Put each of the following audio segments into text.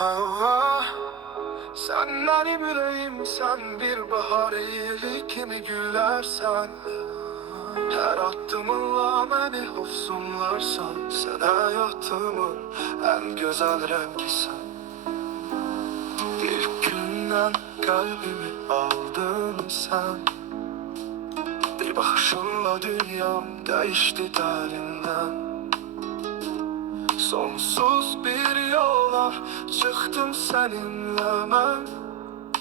Hava, sen benim yüreğim, sen bir bahar eğilir kimi gülersen. Her attığımınla beni ofsunlarsan, sen hayatımın en güzel rengisin. İlk günden kalbimi aldın sen. Bir bakışınla dünyam değişti derinden. Sonsuz bir yola çıktım seninle ben.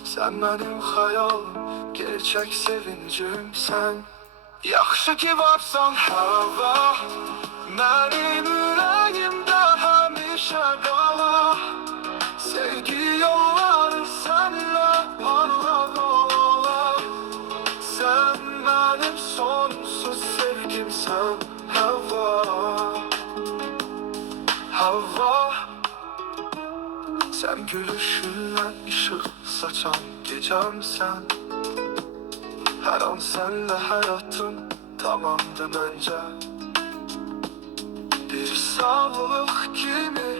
Sen benim hayalim, gerçek sevincim sen. Yaxşı ki varsan hava, benim yüreğimdə həmişə qala. Sevgi yolları senle parlak ola. Sen benim sonsuz sevgimsen hava. Hava, sen gülüşünle ışık saçan gecem sen. Her an senle hayatım tamamdı bence. Bir sağlık kimi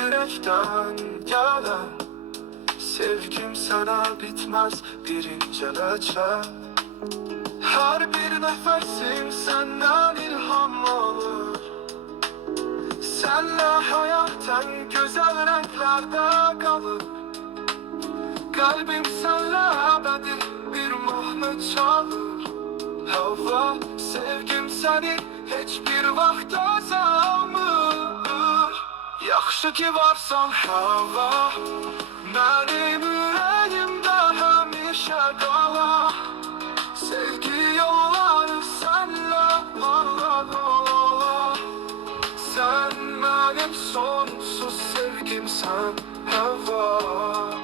yürekten gelen. Sevgim sana bitmez bir incelece. Her bir nefesim senden ilham alır. Senle hayat en güzel renklerde kalır. Kalbim senle ebedi bir muhabbet çalır. Hava, sevgim seni hiçbir vaxt azalmır. Yaxşı ki varsan hava, benim yüreğimdə həmişə qala. Sevgi yolları senle parlak ola. Sen benim sonsuz sevgimsen hava.